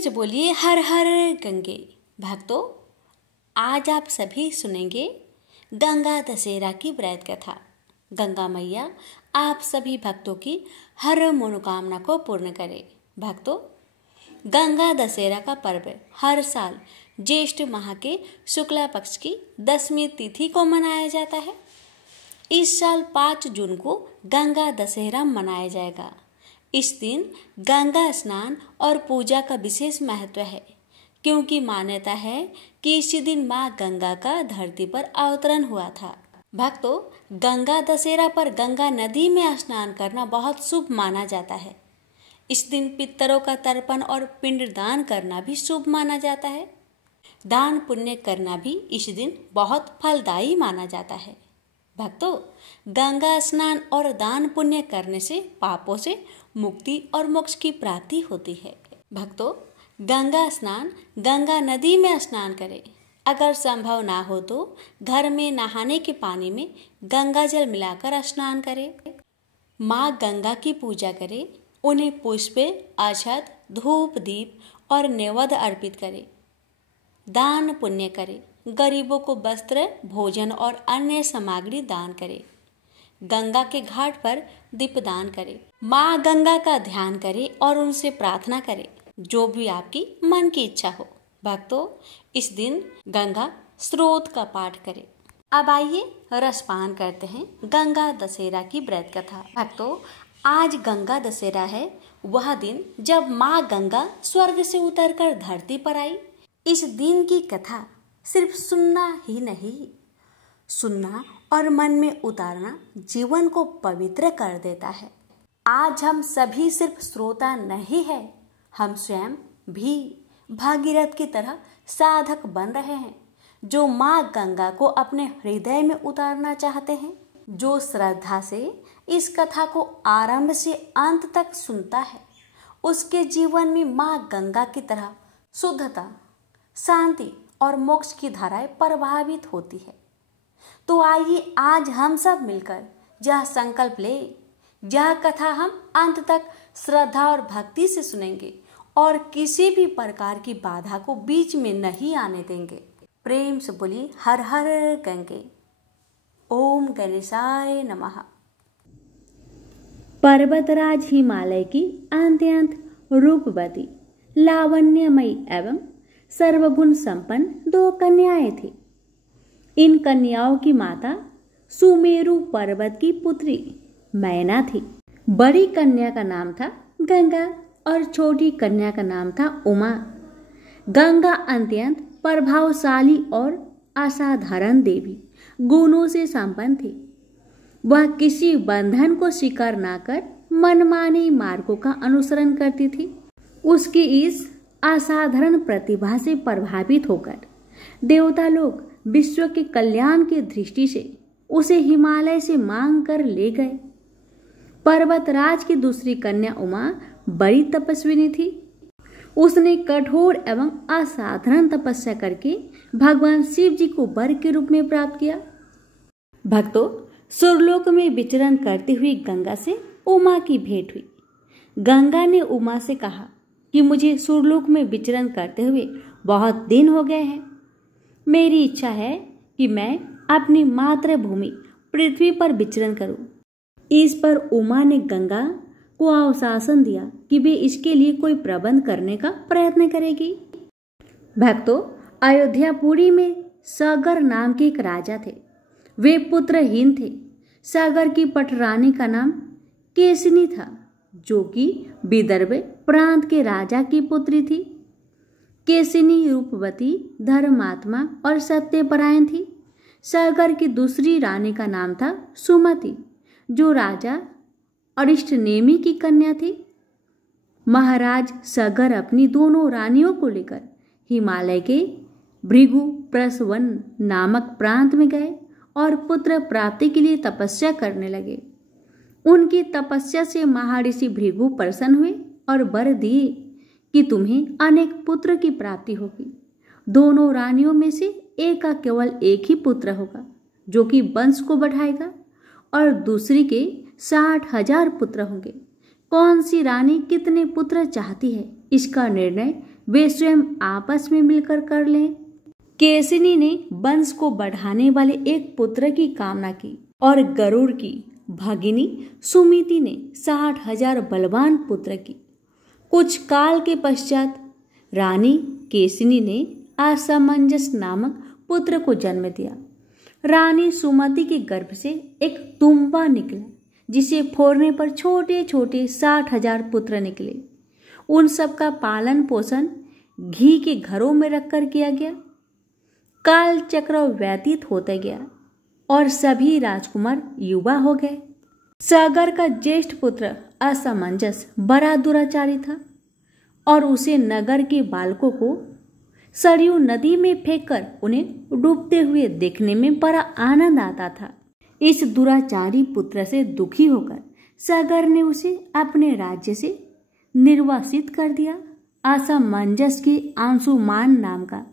से बोलिए हर हर गंगे। भक्तों, आज आप सभी सुनेंगे गंगा दशहरा की व्रत कथा। गंगा मैया आप सभी भक्तों की हर मनोकामना को पूर्ण करे। भक्तों, गंगा दशहरा का पर्व हर साल ज्येष्ठ माह के शुक्ला पक्ष की 10वीं तिथि को मनाया जाता है। इस साल 5 जून को गंगा दशहरा मनाया जाएगा। इस दिन गंगा स्नान और पूजा का विशेष महत्व है, क्योंकि मान्यता है कि इसी दिन माँ गंगा का धरती पर अवतरण हुआ था। भक्तों, गंगा दशहरा पर गंगा नदी में स्नान करना बहुत शुभ माना जाता है। इस दिन पितरों का तर्पण और पिंडदान करना भी शुभ माना जाता है। दान पुण्य करना भी इस दिन बहुत फलदायी माना जाता है। भक्तों, गंगा स्नान और दान पुण्य करने से पापों से मुक्ति और मोक्ष की प्राप्ति होती है। भक्तों, गंगा स्नान गंगा नदी में स्नान करें। अगर संभव ना हो तो घर में नहाने के पानी में गंगा जल मिलाकर स्नान करें। माँ गंगा की पूजा करें, उन्हें पुष्प, अक्षत, धूप, दीप और नैवेद्य अर्पित करें। दान पुण्य करें, गरीबों को वस्त्र, भोजन और अन्य सामग्री दान करें। गंगा के घाट पर दीपदान करें। माँ गंगा का ध्यान करें और उनसे प्रार्थना करें, जो भी आपकी मन की इच्छा हो। भक्तों, इस दिन गंगा स्रोत का पाठ करें। अब आइए रसपान करते हैं गंगा दशहरा की व्रत कथा। भक्तों, आज गंगा दशहरा है, वह दिन जब माँ गंगा स्वर्ग से उतरकर धरती पर आई। इस दिन की कथा सिर्फ सुनना ही नहीं, सुनना और मन में उतारना जीवन को पवित्र कर देता है। आज हम सभी सिर्फ श्रोता नहीं है, हम स्वयं भी भागीरथ की तरह साधक बन रहे हैं, जो माँ गंगा को अपने हृदय में उतारना चाहते हैं। जो श्रद्धा से इस कथा को आरंभ से अंत तक सुनता है, उसके जीवन में माँ गंगा की तरह शुद्धता, शांति और मोक्ष की धाराएं प्रभावित होती है। तो आइए आज हम सब मिलकर यह संकल्प ले, यह कथा हम अंत तक श्रद्धा और भक्ति से सुनेंगे और किसी भी प्रकार की बाधा को बीच में नहीं आने देंगे। प्रेम से बोलिए हर हर गंगे। ओम गणेशाय नमः। पर्वतराज हिमालय की अत्यंत रूपवती, लावण्यमयी एवं सर्वगुण संपन्न 2 कन्याएं थी। इन कन्याओं की माता सुमेरु पर्वत की पुत्री मैना थी। बड़ी कन्या का नाम था गंगा और छोटी कन्या का नाम था उमा। गंगा अत्यंत प्रभावशाली और असाधारण देवी गुणों से संपन्न थी। वह किसी बंधन को स्वीकार न कर मनमाने मार्गों का अनुसरण करती थी। उसकी इस असाधारण प्रतिभा से प्रभावित होकर देवता लोग विश्व के कल्याण की दृष्टि से उसे हिमालय से मांग कर ले गए। पर्वतराज की दूसरी कन्या उमा बड़ी तपस्विनी थी। उसने कठोर एवं असाधारण तपस्या करके भगवान शिव जी को वर के रूप में प्राप्त किया। भक्तों, सुरलोक में विचरण करती हुई गंगा से उमा की भेंट हुई। गंगा ने उमा से कहा कि मुझे सुरलोक में विचरण करते हुए बहुत दिन हो गए हैं। मेरी इच्छा है कि मैं अपनी मातृभूमि पृथ्वी पर विचरण करूं। इस पर उमा ने गंगा को आश्वासन दिया कि वे इसके लिए कोई प्रबंध करने का प्रयत्न करेगी। भक्तों, अयोध्यापुरी में सागर नाम के एक राजा थे। वे पुत्रहीन थे। सागर की पटरानी का नाम केसिनी था, जो कि विदर्भ प्रांत के राजा की पुत्री थी। केसिनी रूपवती, धर्मात्मा और सत्यपरायण थी। सागर की दूसरी रानी का नाम था सुमति, जो राजा अरिष्टनेमि की कन्या थी। महाराज सागर अपनी दोनों रानियों को लेकर हिमालय के भृगु प्रसवन नामक प्रांत में गए और पुत्र प्राप्ति के लिए तपस्या करने लगे। उनकी तपस्या से महर्षि भृगु प्रसन्न हुए और वर दिए कि तुम्हें अनेक पुत्र की प्राप्ति होगी। दोनों रानियों में से एक का केवल एक ही पुत्र होगा, जो कि वंश को बढ़ाएगा, और दूसरी के 60,000 पुत्र होंगे। कौन सी रानी कितने पुत्र चाहती है, इसका निर्णय वे स्वयं आपस में मिलकर कर लें। केसिनी ने वंश को बढ़ाने वाले एक पुत्र की कामना की और गरुड़ की भगिनी सुमिति ने 60,000 बलवान पुत्र की। कुछ काल के पश्चात रानी केसिनी ने असमंजस नामक पुत्र को जन्म दिया। रानी सुमति के गर्भ से एक तुम्बा निकला, जिसे फोड़ने पर छोटे छोटे 60,000 पुत्र निकले। उन सब का पालन पोषण घी के घरों में रखकर किया गया। काल चक्र व्यतीत होते गया और सभी राजकुमार युवा हो गए। सागर का ज्येष्ठ पुत्र असमंजस बड़ा दुराचारी था और उसे नगर के बालकों को सरयू नदी में फेंककर उन्हें डूबते हुए देखने में बड़ा आनंद आता था। इस दुराचारी पुत्र से दुखी होकर सागर ने उसे अपने राज्य से निर्वासित कर दिया। असमंजस के अंशुमान नाम का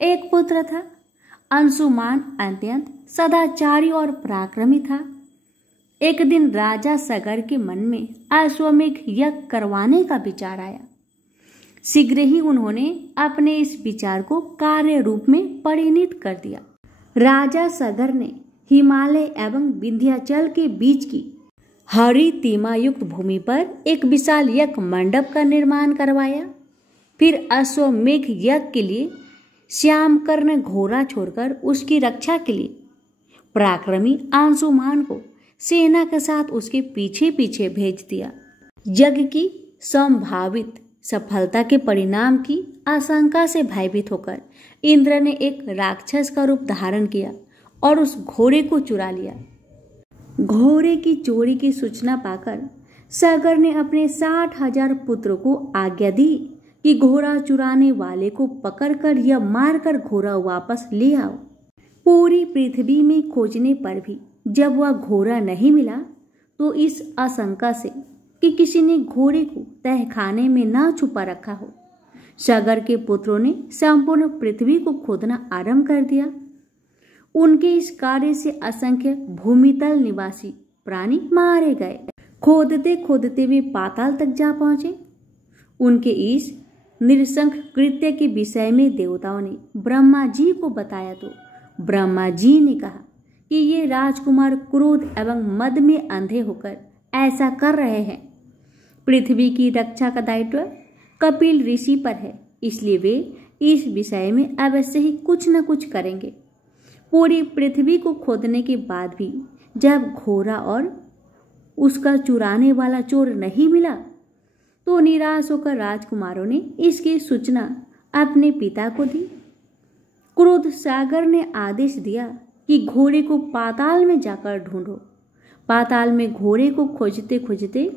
एक पुत्र था। अंशुमान अत्यंत सदाचारी और पराक्रमी था। एक दिन राजा सागर के मन में अश्वमेघ यज्ञ करवाने का विचार आया। शीघ्र ही उन्होंने अपने इस विचार को कार्य रूप में परिणित कर दिया। राजा सागर ने हिमालय एवं विंध्याचल के बीच की हरी तीमा युक्त भूमि पर एक विशाल यज्ञ मंडप का निर्माण करवाया। फिर अश्वमेघ यज्ञ के लिए श्यामकर्ण घोड़ा छोड़कर उसकी रक्षा के लिए पराक्रमी अंशुमान को सेना के साथ उसके पीछे पीछे भेज दिया। यज्ञ की संभावित सफलता के परिणाम की आशंका से भयभीत होकर इंद्र ने एक राक्षस का रूप धारण किया और उस घोड़े को चुरा लिया। घोड़े की चोरी की सूचना पाकर सागर ने अपने 60,000 पुत्रों को आज्ञा दी कि घोड़ा चुराने वाले को पकड़कर या मारकर घोड़ा वापस ले आओ। पूरी पृथ्वी में खोजने पर भी जब वह घोड़ा नहीं मिला तो इस आशंका से कि किसी ने घोड़े को तहखाने में ना छुपा रखा हो, सागर के पुत्रों ने संपूर्ण पृथ्वी को खोदना आरंभ कर दिया। उनके इस कार्य से असंख्य भूमितल निवासी प्राणी मारे गए। खोदते खोदते वे पाताल तक जा पहुंचे। उनके इस नृशंस कृत्य के विषय में देवताओं ने ब्रह्मा जी को बताया तो ब्रह्मा जी ने कहा कि ये राजकुमार क्रोध एवं मद में अंधे होकर ऐसा कर रहे हैं। पृथ्वी की रक्षा का दायित्व कपिल ऋषि पर है, इसलिए वे इस विषय में अवश्य ही कुछ न कुछ करेंगे। पूरी पृथ्वी को खोदने के बाद भी जब घोड़ा और उसका चुराने वाला चोर नहीं मिला तो निराश होकर राजकुमारों ने इसकी सूचना अपने पिता को दी। क्रोध सागर ने आदेश दिया कि घोड़े को पाताल में जाकर ढूंढो। पाताल में घोड़े को खोजते खोजते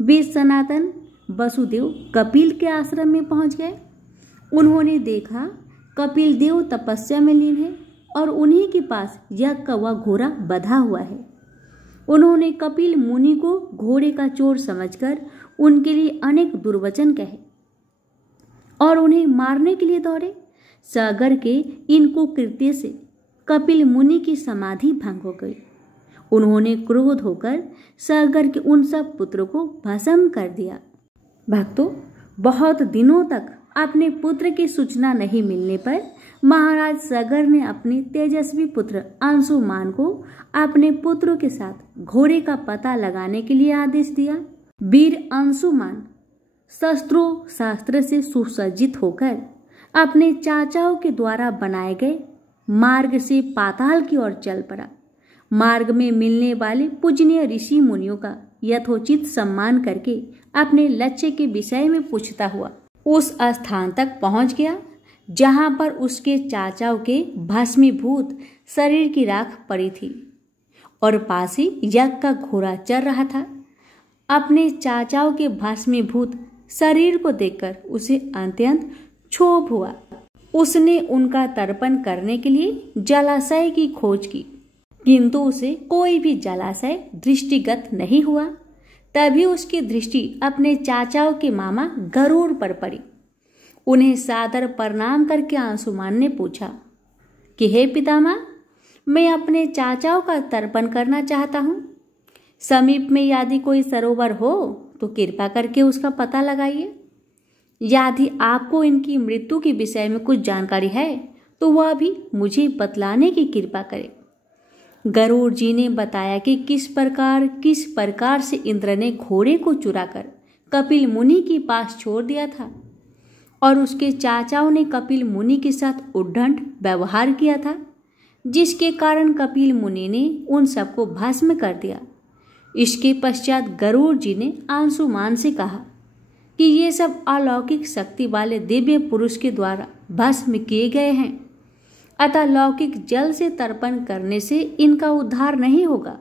वे सनातन वसुदेव कपिल के आश्रम में पहुंच गए। उन्होंने देखा कपिल देव तपस्या में लीन है और उन्हीं के पास यज्ञ का वह घोड़ा बंधा हुआ है। उन्होंने कपिल मुनि को घोड़े का चोर समझकर उनके लिए अनेक दुर्वचन कहे और उन्हें मारने के लिए दौड़े। सागर के इन कुकृत्य से कपिल मुनि की समाधि भंग हो गई। उन्होंने क्रोध होकर सागर के उन सब पुत्रों को भस्म कर दिया। भक्तों, बहुत दिनों तक अपने पुत्र की सूचना नहीं मिलने पर महाराज सागर ने अपने तेजस्वी पुत्र अंशुमान को अपने पुत्रों के साथ घोड़े का पता लगाने के लिए आदेश दिया। वीर अंशुमान शस्त्रों शास्त्र से सुसज्जित होकर अपने चाचाओं के द्वारा बनाए गए मार्ग से पाताल की ओर चल पड़ा। मार्ग में मिलने वाले पूजनीय ऋषि मुनियों का यथोचित सम्मान करके अपने लक्ष्य के विषय में पूछता हुआ उस स्थान तक पहुंच गया जहां पर उसके चाचाओं के भस्मीभूत शरीर की राख पड़ी थी और पास ही यज्ञ का घोड़ा चल रहा था। अपने चाचाओं के भस्मीभूत शरीर को देखकर उसे अत्यंत क्षोभ हुआ। उसने उनका तर्पण करने के लिए जलाशय की खोज की, किंतु उसे कोई भी जलाशय दृष्टिगत नहीं हुआ। तभी उसकी दृष्टि अपने चाचाओं के मामा गरुड़ पर पड़ी। उन्हें सादर प्रणाम करके अंशुमान ने पूछा कि हे पितामह, मैं अपने चाचाओं का तर्पण करना चाहता हूँ। समीप में यदि कोई सरोवर हो तो कृपा करके उसका पता लगाइए। यदि आपको इनकी मृत्यु के विषय में कुछ जानकारी है तो वह भी मुझे बतलाने की कृपा करें। गरुड़ जी ने बताया कि किस प्रकार से इंद्र ने घोड़े को चुराकर कपिल मुनि के पास छोड़ दिया था और उसके चाचाओं ने कपिल मुनि के साथ उद्दंड व्यवहार किया था, जिसके कारण कपिल मुनि ने उन सबको भस्म कर दिया। इसके पश्चात गरुड़ जी ने अंशुमान से कहा कि ये सब अलौकिक शक्ति वाले दिव्य पुरुष के द्वारा भस्म किए गए हैं, अतः लौकिक जल से तर्पण करने से इनका उद्धार नहीं होगा।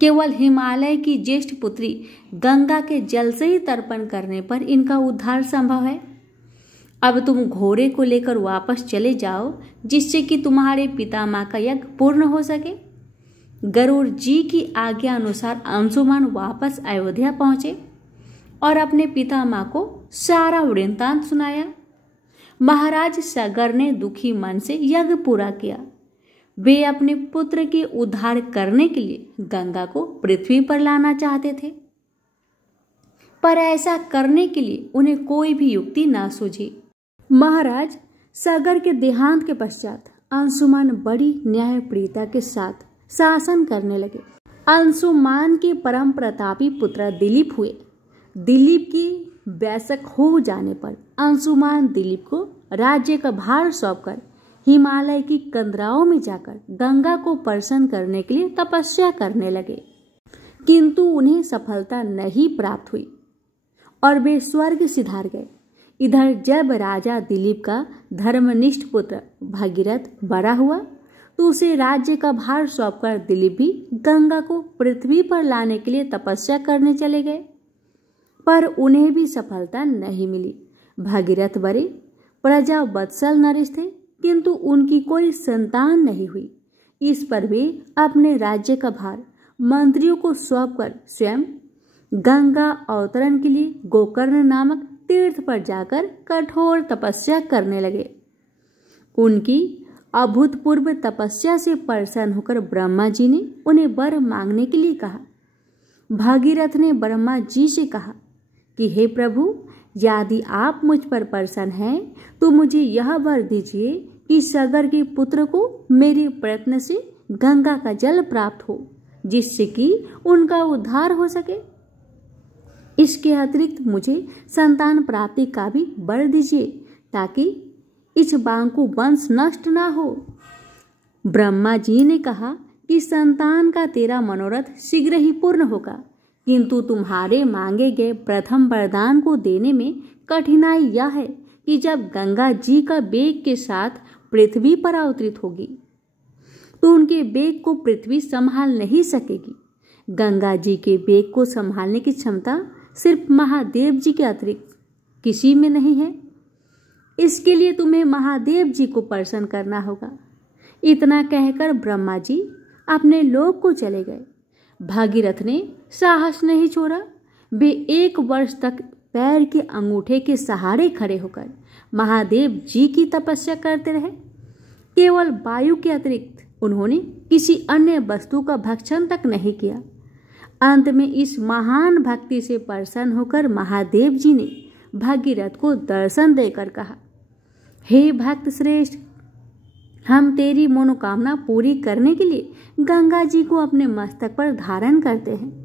केवल हिमालय की ज्येष्ठ पुत्री गंगा के जल से ही तर्पण करने पर इनका उद्धार संभव है। अब तुम घोड़े को लेकर वापस चले जाओ, जिससे कि तुम्हारे पितामह का यज्ञ पूर्ण हो सके। गरुड़ जी की आज्ञा अनुसार अंशुमान वापस अयोध्या पहुंचे और अपने पितामह को सारा वृत्तांत सुनाया। महाराज सगर ने दुखी मन से यज्ञ पूरा किया। वे अपने पुत्र के उद्धार करने के लिए गंगा को पृथ्वी पर लाना चाहते थे, पर ऐसा करने के लिए उन्हें कोई भी युक्ति न सूझी। महाराज सगर के देहांत के पश्चात अंशुमान बड़ी न्यायप्रियता के साथ शासन करने लगे। अंशुमान के परम प्रतापी पुत्र दिलीप हुए। दिलीप की वयस्क हो जाने पर अंशुमान दिलीप को राज्य का भार सौंपकर हिमालय की कंदराओं में जाकर गंगा को प्रसन्न करने के लिए तपस्या करने लगे, किंतु उन्हें सफलता नहीं प्राप्त हुई और वे स्वर्ग सिधार गए। इधर जब राजा दिलीप का धर्मनिष्ठ पुत्र भगीरथ बड़ा हुआ तो उसे राज्य का भार सौंपकर दिलीप भी गंगा को पृथ्वी पर लाने के लिए तपस्या करने चले गए, पर उन्हें भी सफलता नहीं मिली। भगीरथ बड़े प्रजा वत्सल नरेश थे, किंतु उनकी कोई संतान नहीं हुई। इस पर वे अपने राज्य का भार मंत्रियों को सौंपकर स्वयं गंगा अवतरण के लिए गोकर्ण नामक तीर्थ पर जाकर कठोर तपस्या करने लगे। उनकी अभूतपूर्व तपस्या से प्रसन्न होकर ब्रह्मा जी ने उन्हें वर मांगने के लिए कहा। भगीरथ ने ब्रह्मा जी से कहा कि हे प्रभु, यदि आप मुझ पर प्रसन्न हैं तो मुझे यह वर दीजिए कि सगर के पुत्र को मेरे प्रयत्न से गंगा का जल प्राप्त हो, जिससे कि उनका उद्धार हो सके। इसके अतिरिक्त मुझे संतान प्राप्ति का भी वर दीजिए, ताकि इस बांकु वंश नष्ट ना हो। ब्रह्मा जी ने कहा कि संतान का तेरा मनोरथ शीघ्र ही पूर्ण होगा, किंतु तुम्हारे मांगे गए प्रथम वरदान को देने में कठिनाई यह है कि जब गंगा जी का वेग के साथ पृथ्वी पर अवतरित होगी तो उनके वेग को पृथ्वी संभाल नहीं सकेगी। गंगा जी के वेग को संभालने की क्षमता सिर्फ महादेव जी के अतिरिक्त किसी में नहीं है। इसके लिए तुम्हें महादेव जी को प्रसन्न करना होगा। इतना कहकर ब्रह्मा जी अपने लोक को चले गए। भागीरथ ने साहस नहीं छोड़ा। वे 1 वर्ष तक पैर के अंगूठे के सहारे खड़े होकर महादेव जी की तपस्या करते रहे। केवल वायु के अतिरिक्त उन्होंने किसी अन्य वस्तु का भक्षण तक नहीं किया। अंत में इस महान भक्ति से प्रसन्न होकर महादेव जी ने भागीरथ को दर्शन देकर कहा, हे भक्त श्रेष्ठ, हम तेरी मनोकामना पूरी करने के लिए गंगा जी को अपने मस्तक पर धारण करते हैं।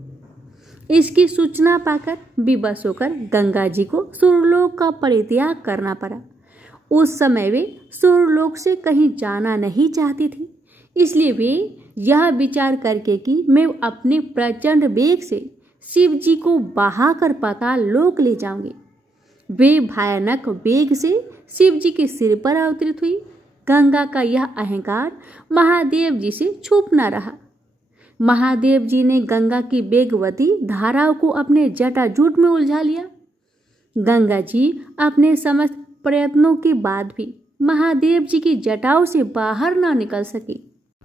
इसकी सूचना पाकर विवश होकर गंगा जी को सुरलोक का परित्याग करना पड़ा। उस समय वे सुरलोक से कहीं जाना नहीं चाहती थी, इसलिए वे यह विचार करके कि मैं अपने प्रचंड वेग से शिव जी को बहाकर पाताल लोक ले जाऊंगी, वे भयानक वेग से शिव जी के सिर पर अवतरित हुई। गंगा का यह अहंकार महादेव जी से छुप न रहा। महादेव जी ने गंगा की वेगवती धाराओं को अपने जटाजूट में उलझा लिया। गंगा जी अपने समस्त प्रयत्नों के बाद भी महादेव जी की जटाओं से बाहर न निकल सकी।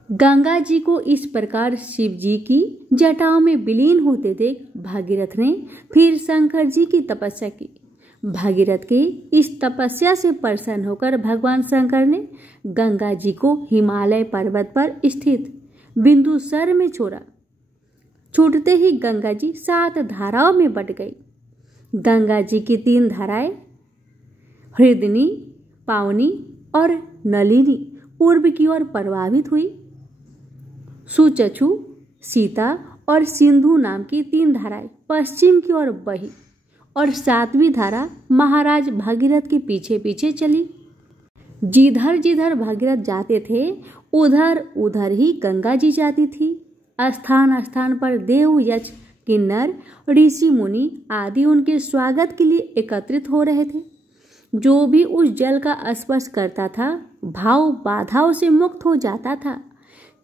गंगा जी को इस प्रकार शिव जी की जटाओं में विलीन होते देख भागीरथ ने फिर शंकर जी की तपस्या की। भागीरथ की इस तपस्या से प्रसन्न होकर भगवान शंकर ने गंगा जी को हिमालय पर्वत पर स्थित बिंदुसर में छोड़ा। छूटते ही गंगा जी 7 धाराओं में बट गई। गंगा जी की 3 धाराएं हृदनी, पावनी और नलिनी पूर्व की ओर प्रवाहित हुई। सुचक्षु, सीता और सिंधु नाम की 3 धाराएं पश्चिम की ओर बही और 7वीं धारा महाराज भागीरथ के पीछे पीछे चली। जिधर जिधर भागीरथ जाते थे उधर उधर ही गंगा जी जाती थी। स्थान स्थान पर देव, यक्ष, किन्नर, ऋषि मुनि आदि उनके स्वागत के लिए एकत्रित हो रहे थे। जो भी उस जल का स्पर्श करता था भाव बाधाओं से मुक्त हो जाता था।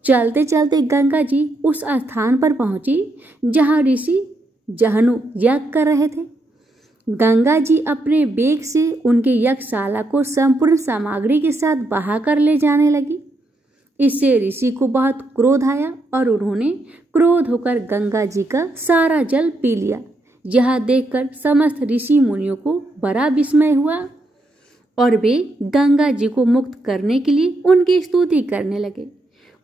चलते चलते गंगा जी उस स्थान पर पहुंची जहां ऋषि जहनु यज्ञ कर रहे थे। गंगा जी अपने वेग से उनके यज्ञशाला को संपूर्ण सामग्री के साथ बहाकर ले जाने लगी। इससे ऋषि को बहुत क्रोध आया और उन्होंने क्रोध होकर गंगा जी का सारा जल पी लिया। यह देखकर समस्त ऋषि मुनियों को बड़ा विस्मय हुआ और वे गंगा जी को मुक्त करने के लिए उनकी स्तुति करने लगे।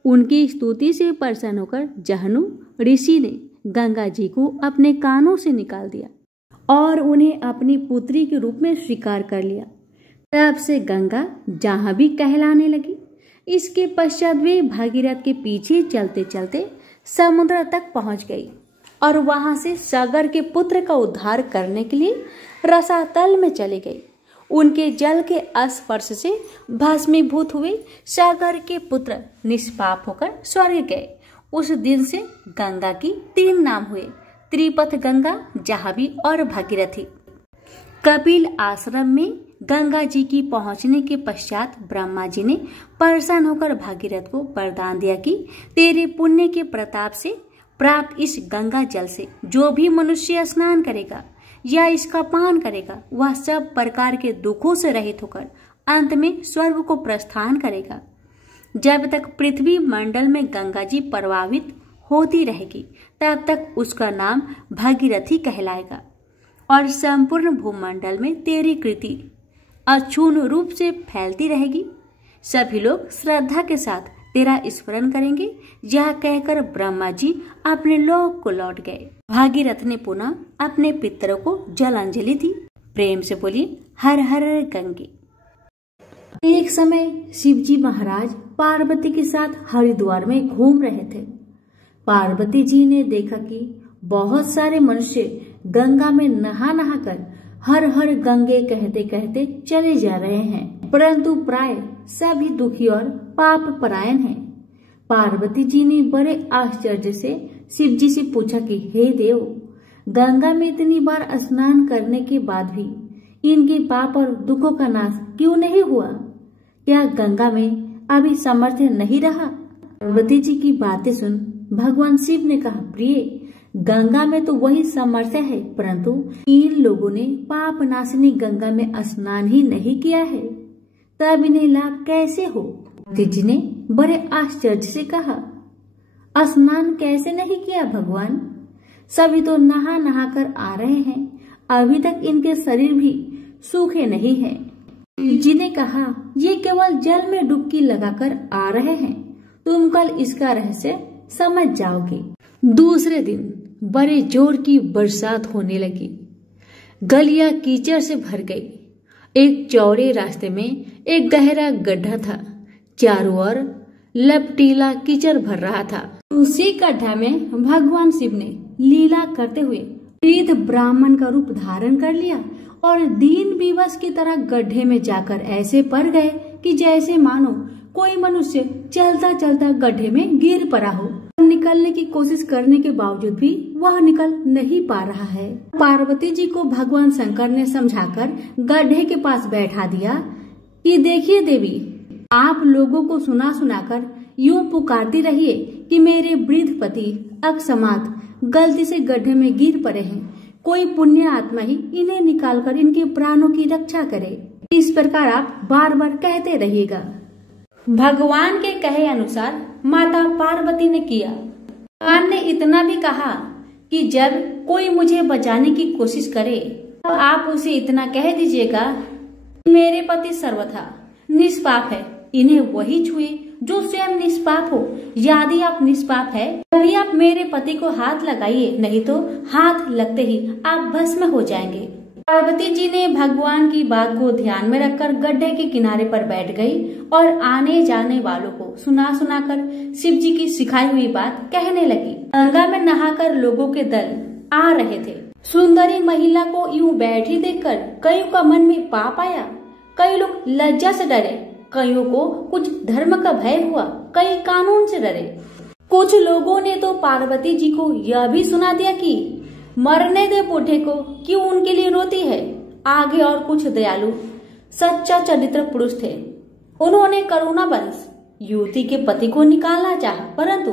उनकी स्तुति से प्रसन्न होकर जहनु ऋषि ने गंगा जी को अपने कानों से निकाल दिया और उन्हें अपनी पुत्री के रूप में स्वीकार कर लिया। तब से गंगा जहां भी कहलाने लगी। इसके पश्चात वे भागीरथ के पीछे चलते चलते समुद्र तक पहुंच गई और वहां से सागर के पुत्र का उद्धार करने के लिए रसातल में चली गई। उनके जल के स्पर्श से भस्मीभूत हुए सागर के पुत्र निष्पाप होकर स्वर्ग गए। उस दिन से गंगा की 3 नाम हुए, त्रिपथ गंगा, जाह्नवी और भागीरथी। कपिल आश्रम में गंगा जी की पहुंचने के पश्चात ब्रह्मा जी ने प्रसन्न होकर भागीरथ को वरदान दिया कि तेरे पुण्य के प्रताप से प्राप्त इस गंगा जल से जो भी मनुष्य स्नान करेगा या इसका पान करेगा वह सब प्रकार के दुखों से रहित होकर अंत में स्वर्ग को प्रस्थान करेगा। जब तक पृथ्वी मंडल में गंगा जी प्रवाहित होती रहेगी तब तक उसका नाम भागीरथी कहलाएगा और संपूर्ण भूमंडल में तेरी कृति अक्षुण्ण रूप से फैलती रहेगी। सभी लोग श्रद्धा के साथ तेरा स्मरण करेंगे। यह कहकर ब्रह्मा जी अपने लोक को लौट गए। भागीरथ ने पुनः अपने पितरों को जलांजलि दी। प्रेम से बोली हर हर गंगे। एक समय शिवजी महाराज पार्वती के साथ हरिद्वार में घूम रहे थे। पार्वती जी ने देखा कि बहुत सारे मनुष्य गंगा में नहा नहा कर हर हर गंगे कहते कहते चले जा रहे हैं, परंतु प्राय सभी दुखी और पाप परायण हैं। पार्वती जी ने बड़े आश्चर्य से शिव जी से पूछा कि हे देव, गंगा में इतनी बार स्नान करने के बाद भी इनके पाप और दुखों का नाश क्यों नहीं हुआ? क्या गंगा में अभी सामर्थ्य नहीं रहा? पार्वती जी की बातें सुन भगवान शिव ने कहा, प्रिय, गंगा में तो वही सामर्थ्य है, परंतु इन लोगों ने पाप नाशिनी गंगा में स्नान ही नहीं किया है, तब इन्हें लाभ कैसे हो? जी ने बड़े आश्चर्य से कहा, स्नान कैसे नहीं किया भगवान? सभी तो नहा नहा कर आ रहे हैं, अभी तक इनके शरीर भी सूखे नहीं हैं। जी ने कहा, ये केवल जल में डुबकी लगाकर आ रहे हैं, तुम कल इसका रहस्य समझ जाओगे। दूसरे दिन बड़े जोर की बरसात होने लगी। गलियां कीचड़ से भर गई। एक चौड़े रास्ते में एक गहरा गड्ढा था, चारों ओर लपटीला कीचड़ भर रहा था। उसी गड्ढा में भगवान शिव ने लीला करते हुए वृद्ध ब्राह्मण का रूप धारण कर लिया और दीन विवश की तरह गड्ढे में जाकर ऐसे पड़ गए कि जैसे मानो कोई मनुष्य चलता चलता गड्ढे में गिर पड़ा हो। निकलने की कोशिश करने के बावजूद भी वह निकल नहीं पा रहा है। पार्वती जी को भगवान शंकर ने समझाकर गड्ढे के पास बैठा दिया कि देखिए देवी, आप लोगों को सुना सुनाकर यूं पुकारती रहिए कि मेरे वृद्ध पति अकस्मात गलती से गड्ढे में गिर पड़े हैं, कोई पुण्य आत्मा ही इन्हें निकालकर इनके प्राणों की रक्षा करे। इस प्रकार आप बार बार कहते रहिएगा। भगवान के कहे अनुसार माता पार्वती ने किया। भगवान ने इतना भी कहा कि जब कोई मुझे बचाने की कोशिश करे तो आप उसे इतना कह दीजिएगा, मेरे पति सर्वथा निष्पाप है, इन्हें वही छुए जो स्वयं निष्पाप हो। यदि आप निष्पाप है तभी आप मेरे पति को हाथ लगाइए, नहीं तो हाथ लगते ही आप भस्म हो जाएंगे। पार्वती जी ने भगवान की बात को ध्यान में रखकर गड्ढे के किनारे पर बैठ गई और आने जाने वालों को सुना सुनाकर शिव जी की सिखाई हुई बात कहने लगी। गंगा में नहाकर लोगों के दल आ रहे थे। सुंदरी महिला को यूं बैठी देखकर कईयों का मन में पाप आया। कई लोग लज्जा से डरे, कईयों को कुछ धर्म का भय हुआ, कई कानून से डरे। कुछ लोगों ने तो पार्वती जी को यह भी सुना दिया कि मरने दे बूढ़े को, क्यों उनके लिए रोती है। आगे और कुछ दयालु सच्चा चरित्र पुरुष थे। उन्होंने करुणावश युवती के पति को निकालना चाहा, परंतु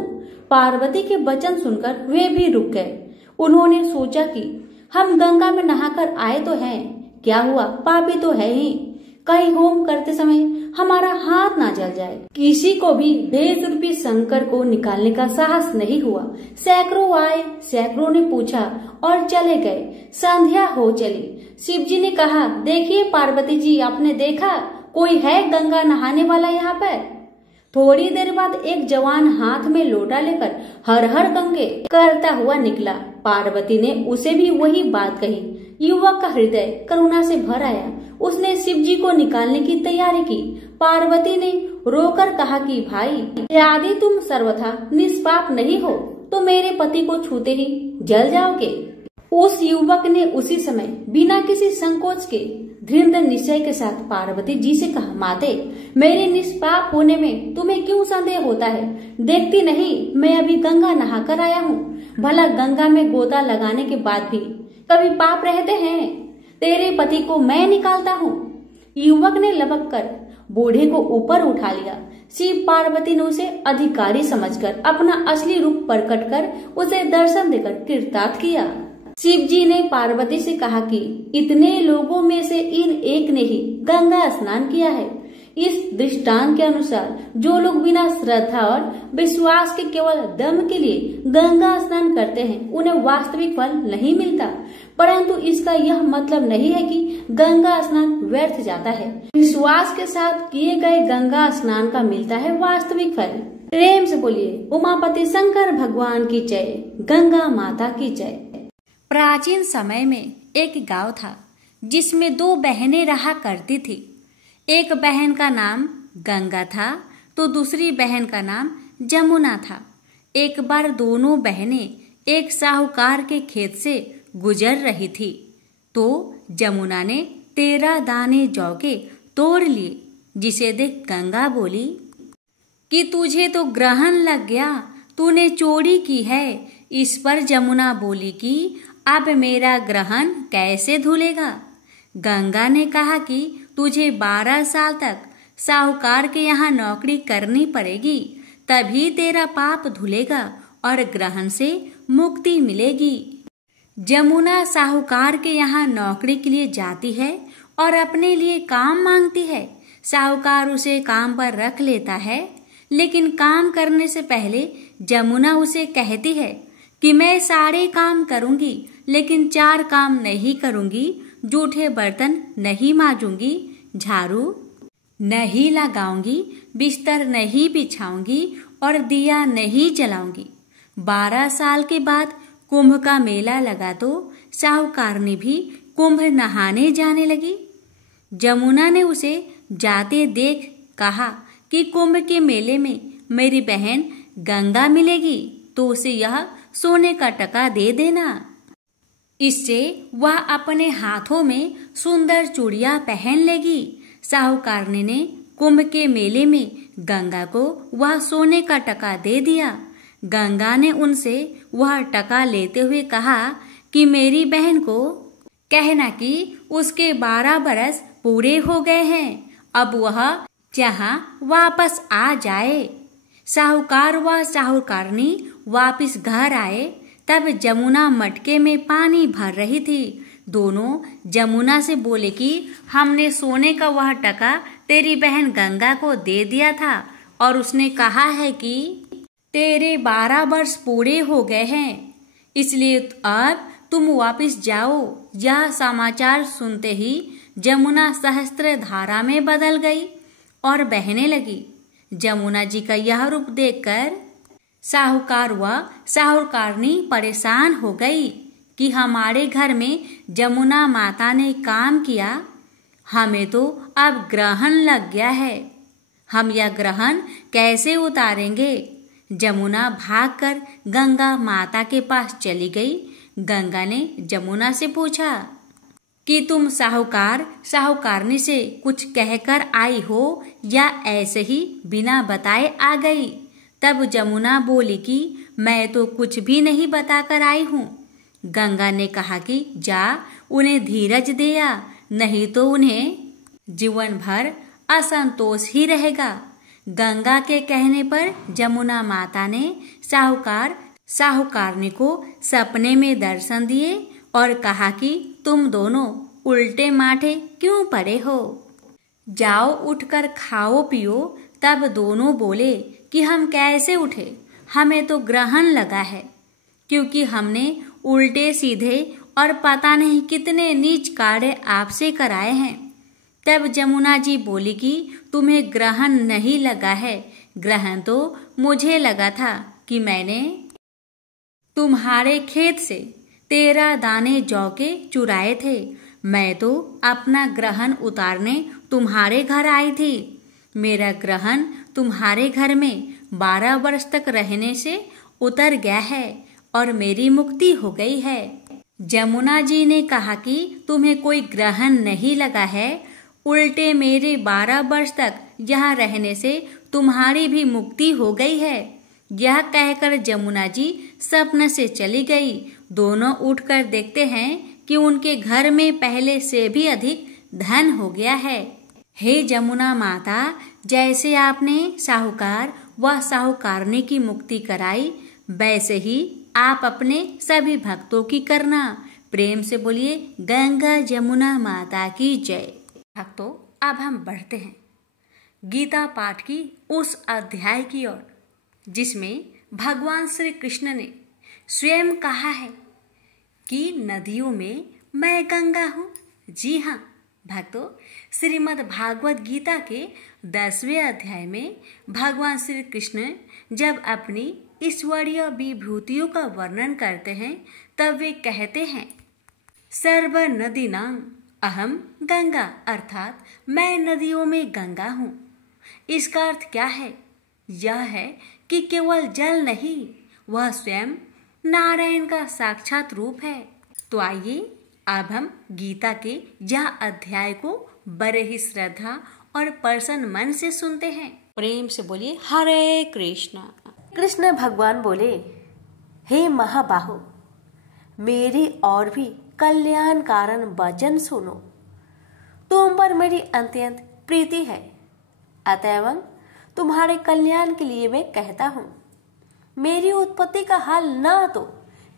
पार्वती के वचन सुनकर वे भी रुक गए। उन्होंने सोचा कि हम गंगा में नहाकर आए तो हैं, क्या हुआ, पापी तो है ही, कहीं होम करते समय हमारा हाथ ना जल जाए। किसी को भी भेष रूपी शंकर को निकालने का साहस नहीं हुआ। सैकड़ों आए, सैकड़ों ने पूछा और चले गए। संध्या हो चली। शिव जी ने कहा, देखिए पार्वती जी, आपने देखा कोई है गंगा नहाने वाला यहाँ पर? थोड़ी देर बाद एक जवान हाथ में लोटा लेकर हर हर गंगे करता हुआ निकला। पार्वती ने उसे भी वही बात कही। युवक का हृदय करुणा से भर आया। उसने शिव जी को निकालने की तैयारी की। पार्वती ने रोकर कहा कि भाई, यदि तुम सर्वथा निष्पाप नहीं हो तो मेरे पति को छूते ही जल जाओगे। उस युवक ने उसी समय बिना किसी संकोच के दृढ़ निश्चय के साथ पार्वती जी से कहा, माते, मेरे निष्पाप होने में तुम्हें क्यों संदेह होता है? देखती नहीं, मैं अभी गंगा नहा कर आया हूँ। भला गंगा में गोता लगाने के बाद भी कभी पाप रहते हैं? तेरे पति को मैं निकालता हूँ। युवक ने लपक कर बूढ़े को ऊपर उठा लिया। शिव पार्वती ने उसे अधिकारी समझकर अपना असली रूप प्रकट कर उसे दर्शन देकर कृतार्थ किया। शिव जी ने पार्वती से कहा कि इतने लोगों में से इन एक ने ही गंगा स्नान किया है। इस दृष्टांत के अनुसार जो लोग बिना श्रद्धा और विश्वास के केवल दम के लिए गंगा स्नान करते हैं, उन्हें वास्तविक फल नहीं मिलता। परंतु इसका यह मतलब नहीं है कि गंगा स्नान व्यर्थ जाता है। विश्वास के साथ किए गए गंगा स्नान का मिलता है वास्तविक फल। प्रेम से बोलिए उमापति शंकर भगवान की जय, गंगा माता की जय। प्राचीन समय में एक गांव था जिसमें दो बहनें रहा करती थी। एक बहन का नाम गंगा था तो दूसरी बहन का नाम जमुना था। एक बार दोनों बहनें एक साहूकार के खेत से गुजर रही थी तो जमुना ने 13 दाने जौ के तोड़ लिए, जिसे देख गंगा बोली कि तुझे तो ग्रहण लग गया, तूने चोरी की है। इस पर जमुना बोली कि अब मेरा ग्रहण कैसे धुलेगा? गंगा ने कहा कि तुझे 12 साल तक साहूकार के यहाँ नौकरी करनी पड़ेगी, तभी तेरा पाप धुलेगा और ग्रहण से मुक्ति मिलेगी। जमुना साहूकार के यहाँ नौकरी के लिए जाती है और अपने लिए काम मांगती है। साहूकार उसे काम पर रख लेता है, लेकिन काम करने से पहले जमुना उसे कहती है कि मैं सारे काम करूंगी, लेकिन 4 काम नहीं करूंगी। जूठे बर्तन नहीं मांजूंगी, झाड़ू नहीं लगाऊंगी, बिस्तर नहीं बिछाऊंगी और दिया नहीं जलाऊंगी। 12 साल के बाद कुंभ का मेला लगा तो साहूकारनी भी कुंभ नहाने जाने लगी। जमुना ने उसे जाते देख कहा कि कुंभ के मेले में मेरी बहन गंगा मिलेगी तो उसे यह सोने का टका दे देना। इससे वह अपने हाथों में सुंदर चूड़ियां पहन लेगी। साहूकारनी ने कुंभ के मेले में गंगा को वह सोने का टका दे दिया। गंगा ने उनसे वह टका लेते हुए कहा कि मेरी बहन को कहना कि उसके 12 बरस पूरे हो गए हैं, अब वह जहाँ वापस आ जाए। साहूकार व साहूकारनी वापस घर आए तब जमुना मटके में पानी भर रही थी। दोनों जमुना से बोले कि हमने सोने का वह टका तेरी बहन गंगा को दे दिया था और उसने कहा है कि तेरे 12 वर्ष पूरे हो गए हैं, इसलिए अब तुम वापस जाओ। यह समाचार सुनते ही जमुना सहस्त्र धारा में बदल गई और बहने लगी। जमुना जी का यह रूप देखकर साहूकार व साहूकारनी परेशान हो गई कि हमारे घर में जमुना माता ने काम किया, हमें तो अब ग्रहण लग गया है। हम यह ग्रहण कैसे उतारेंगे? जमुना भागकर गंगा माता के पास चली गई। गंगा ने जमुना से पूछा कि तुम साहूकारनी से कुछ कहकर आई हो या ऐसे ही बिना बताए आ गई? तब जमुना बोली कि मैं तो कुछ भी नहीं बताकर आई हूँ। गंगा ने कहा कि जा उन्हें धीरज दिया, नहीं तो उन्हें जीवन भर असंतोष ही रहेगा। गंगा के कहने पर जमुना माता ने साहूकारनी को सपने में दर्शन दिए और कहा कि तुम दोनों उल्टे माठे क्यों पड़े हो? जाओ उठकर खाओ पियो। तब दोनों बोले कि हम कैसे उठे, हमें तो ग्रहण लगा है, क्योंकि हमने उल्टे सीधे और पता नहीं कितने नीच कार्य आपसे कराए हैं। तब जमुना जी बोली कि तुम्हें ग्रहण नहीं लगा है, ग्रहण तो मुझे लगा था कि मैंने तुम्हारे खेत से 13 दाने जौ के चुराए थे। मैं तो अपना ग्रहण उतारने तुम्हारे घर आई थी। मेरा ग्रहण तुम्हारे घर में 12 वर्ष तक रहने से उतर गया है और मेरी मुक्ति हो गई है। जमुना जी ने कहा कि तुम्हें कोई ग्रहण नहीं लगा है, उल्टे मेरे 12 वर्ष तक यहाँ रहने से तुम्हारी भी मुक्ति हो गई है। यह कहकर जमुना जी सपने से चली गई। दोनों उठकर देखते हैं कि उनके घर में पहले से भी अधिक धन हो गया है। हे जमुना माता, जैसे आपने साहूकार व साहूकारनी की मुक्ति कराई, वैसे ही आप अपने सभी भक्तों की करना। प्रेम से बोलिए गंगा जमुना माता की जय। भक्तों, अब हम बढ़ते हैं गीता पाठ की उस अध्याय की ओर जिसमें भगवान श्री कृष्ण ने स्वयं कहा है कि नदियों में मैं गंगा हूँ। जी हाँ भक्तों, श्रीमद् भागवत गीता के 10वें अध्याय में भगवान श्री कृष्ण जब अपनी ईश्वरीय विभूतियों का वर्णन करते हैं तब वे कहते हैं सर्व नदीनां अहम गंगा, अर्थात मैं नदियों में गंगा हूँ। इसका अर्थ क्या है? यह है कि केवल जल नहीं, वह स्वयं नारायण का साक्षात रूप है। तो आइए अब हम गीता के यह अध्याय को बड़े ही श्रद्धा और प्रसन्न मन से सुनते हैं। प्रेम से बोलिए हरे कृष्णा। कृष्ण भगवान बोले, हे महाबाहो, मेरी और भी कल्याण कारण वचन सुनो। तुम पर मेरी अत्यंत प्रीति है, अतएव तुम्हारे कल्याण के लिए मैं कहता हूँ। मेरी उत्पत्ति का हाल न तो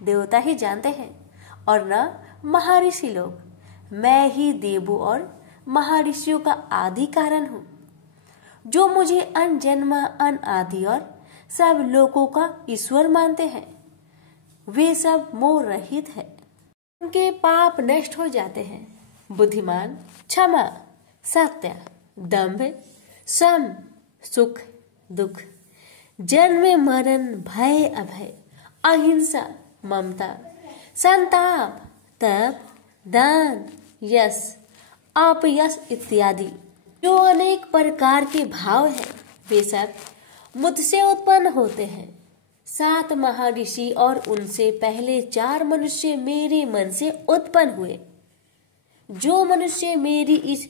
देवता ही जानते हैं और न महर्षि लोग। मैं ही देवों और महर्षियों का आदि कारण हूँ। जो मुझे अन जन्म अन आदि और सब लोगों का ईश्वर मानते हैं, वे सब मोह रहित है। उनके पाप नष्ट हो जाते हैं। बुद्धिमान, क्षमा, सत्य, दंभ, सम, सुख, दुख, जन्म मरण, भय अभय, अहिंसा, ममता, संताप, तप, दान, यश, अपयश इत्यादि जो अनेक प्रकार के भाव हैं, वे सब मुझसे उत्पन्न होते हैं। 7 महर्षि और उनसे पहले 4 मनुष्य मेरे मन से उत्पन्न हुए। जो मनुष्य मेरी इस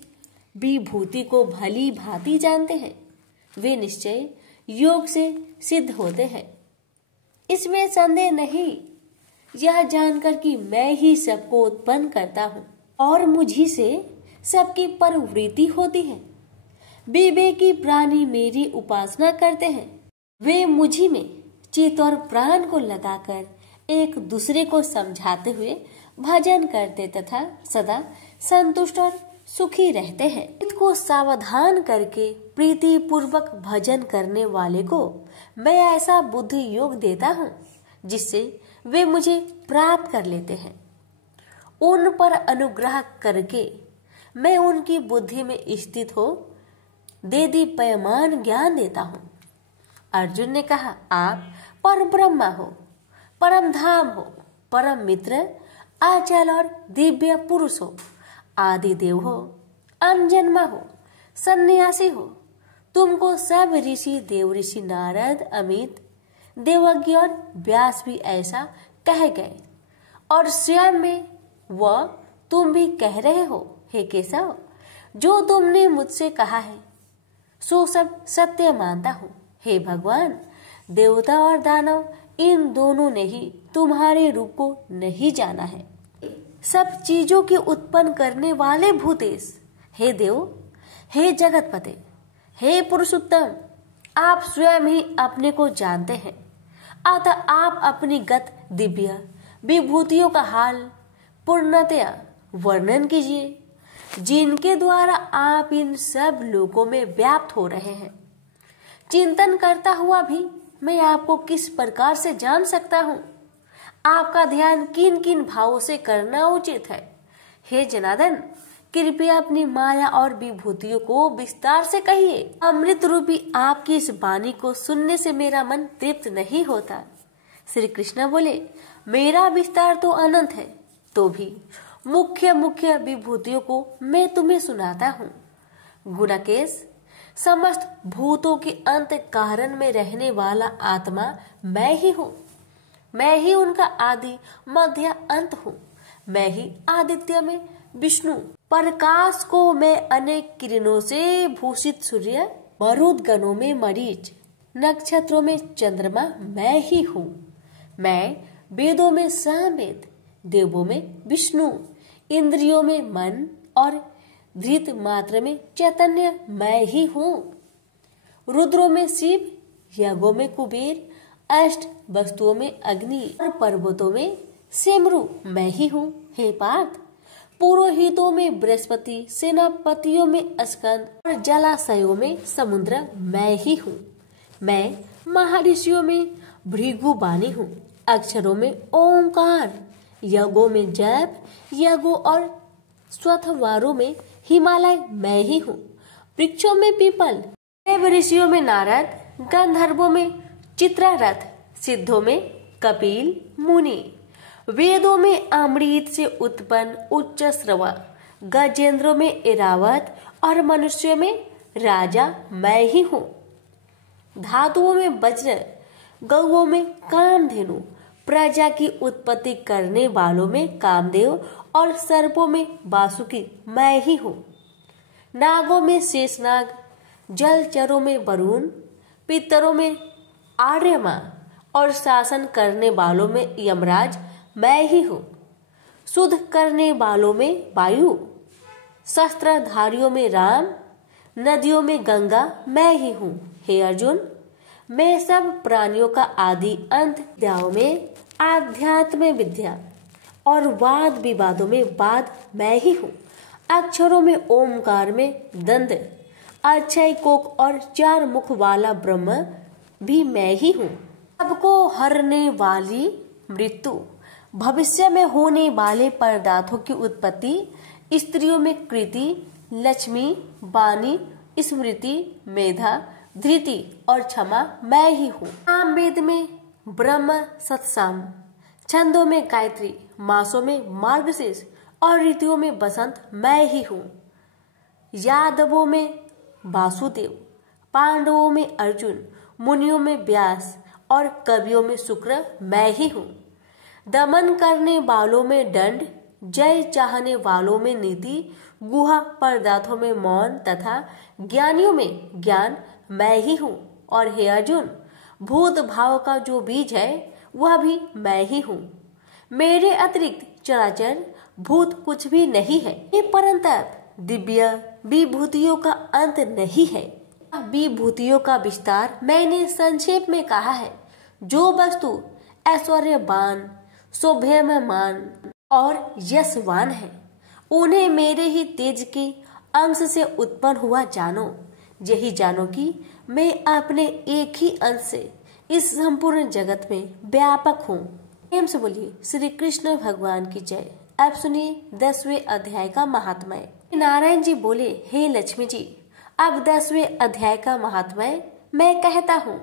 विभूति को भली भांति जानते हैं, वे निश्चय योग से सिद्ध होते हैं। इसमें संदेह नहीं। यह जानकर कि मैं ही सबको उत्पन्न करता हूँ और मुझी से सबकी प्रवृत्ति होती है। विवेकी प्राणी मेरी उपासना करते हैं। वे मुझी में चित्त और प्राण को लगाकर एक दूसरे को समझाते हुए भजन करते तथा सदा संतुष्ट और सुखी रहते हैं। चित्त को सावधान करके प्रीति पूर्वक भजन करने वाले को मैं ऐसा बुद्धि योग देता हूँ जिससे वे मुझे प्राप्त कर लेते हैं। उन पर अनुग्रह करके मैं उनकी बुद्धि में स्थित हो देदीप्यमान ज्ञान देता हूँ। अर्जुन ने कहा, आप परम ब्रह्मा हो, परम धाम हो, परम मित्र अचल और दिव्य पुरुष हो, आदि देव हो, अनजन्मा हो, सन्यासी हो, तुमको सब ऋषि देव ऋषि नारद, अमित, देवज्ञ और व्यास भी ऐसा कह गए और स्वयं में वह तुम भी कह रहे हो। हे केशव, जो तुमने मुझसे कहा है सो सब सत्य मानता हूँ। हे भगवान, देवता और दानव इन दोनों ने ही तुम्हारे रूप को नहीं जाना है। सब चीजों के उत्पन्न करने वाले भूतेश, हे देव, हे जगतपते, हे पुरुषोत्तम, आप स्वयं ही अपने को जानते हैं, अतः आप अपनी गत दिव्य विभूतियों का हाल पूर्णतया वर्णन कीजिए, जिनके द्वारा आप इन सब लोकों में व्याप्त हो रहे हैं। चिंतन करता हुआ भी मैं आपको किस प्रकार से जान सकता हूँ? आपका ध्यान किन किन भावों से करना उचित है? हे जनार्दन, कृपया अपनी माया और विभूतियों को विस्तार से कहिए। अमृत रूपी आपकी इस वाणी को सुनने से मेरा मन तृप्त नहीं होता। श्री कृष्ण बोले, मेरा विस्तार तो अनंत है, तो भी मुख्य मुख्य विभूतियों को मैं तुम्हें सुनाता हूँ। गुणकेश, समस्त भूतों के अंत कारण में रहने वाला आत्मा मैं ही हूँ। मैं ही उनका आदि मध्य अंत हूँ। मैं ही आदित्य में विष्णु, प्रकाश को मैं अनेक किरणों से भूषित सूर्य, मरुद गणों में मरीच, नक्षत्रों में चंद्रमा मैं ही हूँ। मैं वेदों में सामवेद, देवों में विष्णु, इंद्रियों में मन और धृत मात्र में चैतन्य मैं ही हूँ। रुद्रों में शिव, यज्ञों में कुबेर, अष्ट वस्तुओं में अग्नि और पर्वतों में सेमरु मैं ही हूँ। हे पार्थ, पुरोहितों में बृहस्पति, सेनापतियों में स्कंद और जलाशयों में समुद्र मैं ही हूँ। मैं महर्षियों में भृगुबानी हूँ, अक्षरों में ओंकार, यज्ञों में जप, यज्ञों और स्वथवारों में हिमालय मैं ही हूँ। वृक्षों में पीपल, देव ऋषियों में नारद, गंधर्वों में चित्ररथ, सिद्धों में कपिल मुनि, वेदों में अमृत से उत्पन्न उच्च श्रवा, गजेंद्रों में ऐरावत और मनुष्यों में राजा मैं ही हूँ। धातुओं में वज्र, गौओं में कामधेनु, प्रजा की उत्पत्ति करने वालों में कामदेव और सर्पों में वासुकी मैं ही हूँ। नागों में शेषनाग, जलचरों में वरुण, पितरों में आर्यमा और शासन करने वालों में यमराज मैं ही हूँ। शुद्ध करने वालों में वायु, शस्त्रधारियों में राम, नदियों में गंगा मैं ही हूँ। हे अर्जुन, मैं सब प्राणियों का आदि अंत, विद्याओं में आध्यात्म विद्या और वाद विवादों में वाद मैं ही हूँ। अक्षरों में ओमकार में दंड, अक्षय कोक और चार मुख वाला ब्रह्म भी मैं ही हूँ। सबको हरने वाली मृत्यु, भविष्य में होने वाले पदार्थों की उत्पत्ति, स्त्रियों में कृति, लक्ष्मी, वाणी, स्मृति, मेधा, धृति और क्षमा मैं ही हूँ। सामवेद में ब्रह्म सत्साम, छंदों में गायत्री, मासों में मार्गशीर्ष और ऋतुओं में बसंत मैं ही हूँ। यादवों में वासुदेव, पांडवों में अर्जुन, मुनियों में व्यास और कवियों में शुक्र मैं ही हूँ। दमन करने वालों में दंड, जय चाहने वालों में नीति, गुहा पदार्थों में मौन तथा ज्ञानियों में ज्ञान मैं ही हूँ। और हे अर्जुन, भूत भाव का जो बीज है वह भी मैं ही हूँ। मेरे अतिरिक्त चराचर भूत कुछ भी नहीं है। ये परंतप दिव्य विभूतियों का अंत नहीं है। विभूतियों का विस्तार मैंने संक्षेप में कहा है। जो वस्तु ऐश्वर्यवान, शोभ्यमान और यशवान है, उन्हें मेरे ही तेज के अंश से उत्पन्न हुआ जानो। यही जानो कि मैं अपने एक ही अंश से इस संपूर्ण जगत में व्यापक हूँ। प्रेम से बोलिए श्री कृष्ण भगवान की जय। अब सुनिए 10वें अध्याय का महात्म्य। नारायण जी बोले, हे लक्ष्मी जी, अब 10वें अध्याय का महात्म्य मैं कहता हूँ,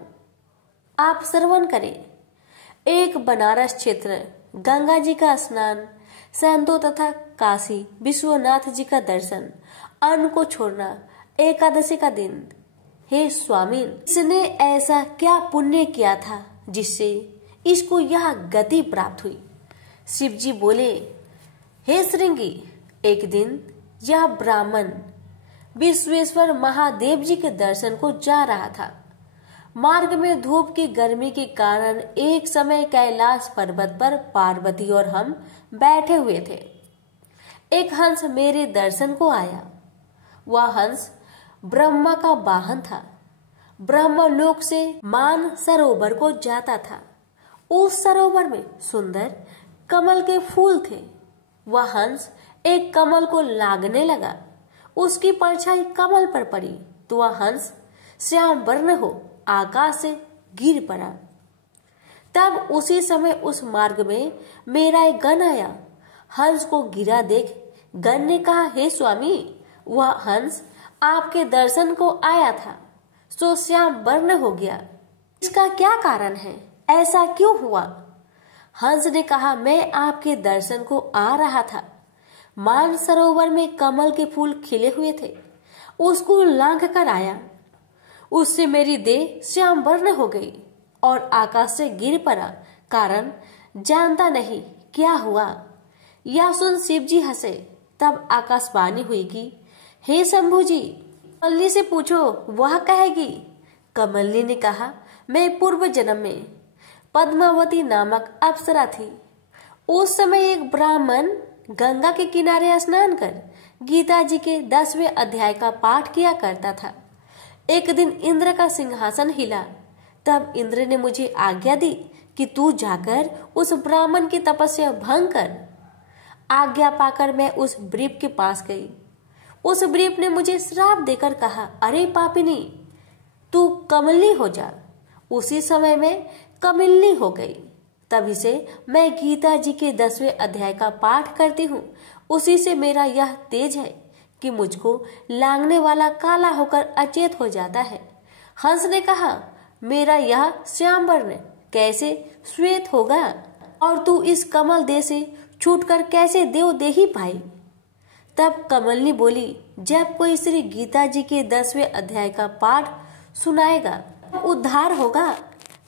आप श्रवण करें। एक बनारस क्षेत्र, गंगा जी का स्नान, संतों तथा काशी विश्वनाथ जी का दर्शन, अन्न को छोड़ना, एकादशी का दिन। हे स्वामी, इसने ऐसा क्या पुण्य किया था जिससे इसको यह गति प्राप्त हुई? शिव जी बोले, हे श्रृंगी, एक दिन यह ब्राह्मण विश्वेश्वर महादेव जी के दर्शन को जा रहा था। मार्ग में धूप की गर्मी के कारण एक समय कैलाश पर्वत पर पार्वती और हम बैठे हुए थे। एक हंस मेरे दर्शन को आया। वह हंस ब्रह्मा का वाहन था। ब्रह्मलोक से मान सरोवर को जाता था। उस सरोवर में सुंदर कमल के फूल थे। वह हंस एक कमल को लागने लगा। उसकी परछाई कमल पर पड़ी तो वह हंस श्याम वर्ण हो आकाश से गिर पड़ा। तब उसी समय उस मार्ग में मेरा एक गण आया। हंस को गिरा देख गण ने कहा, हे स्वामी, वह हंस आपके दर्शन को आया था, सो श्याम वर्ण हो गया। इसका क्या कारण है? ऐसा क्यों हुआ? हंस ने कहा, मैं आपके दर्शन को आ रहा था। मान सरोवर में कमल के फूल खिले हुए थे, उसको लांघ कर आया। उससे मेरी देह श्याम वर्ण हो गई और आकाश से गिर पड़ा। कारण जानता नहीं क्या हुआ। यह सुन शिव जी हंसे। तब आकाशवाणी हुई कि हे शंभु जी, कमलनी से पूछो, वह कहेगी। कमलनी ने कहा, मैं पूर्व जन्म में पद्मावती नामक अप्सरा थी। उस समय एक ब्राह्मण गंगा के किनारे स्नान कर गीता जी के 10वें अध्याय का पाठ किया करता था। एक दिन इंद्र का सिंहासन हिला। तब इंद्र ने मुझे आज्ञा दी कि तू जाकर उस ब्राह्मण की तपस्या भंग कर। आज्ञा पाकर मैं उस ब्रीप के पास गई। उस ब्रीप ने मुझे श्राप देकर कहा, अरे पापिनी, तू कमलनी हो जा। उसी समय मैं कमलनी हो गई। तभी से मैं गीता जी के 10वें अध्याय का पाठ करती हूँ। उसी से मेरा यह तेज है कि मुझको लांघने वाला काला होकर अचेत हो जाता है। हंस ने कहा, मेरा यह श्याम वर्ण कैसे श्वेत होगा और तू इस कमल देह से छूटकर कैसे देव देही पाई? तब कमलनी बोली, जब कोई श्री गीता जी के 10वें अध्याय का पाठ सुनाएगा उद्धार होगा।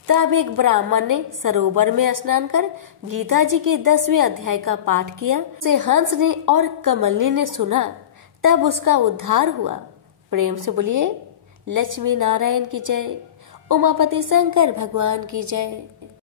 तब एक ब्राह्मण ने सरोवर में स्नान कर गीता जी के 10वें अध्याय का पाठ किया। उसे हंस ने और कमलनी ने सुना। तब उसका उद्धार हुआ। प्रेम से बोलिए लक्ष्मी नारायण की जय, उमापति शंकर भगवान की जय।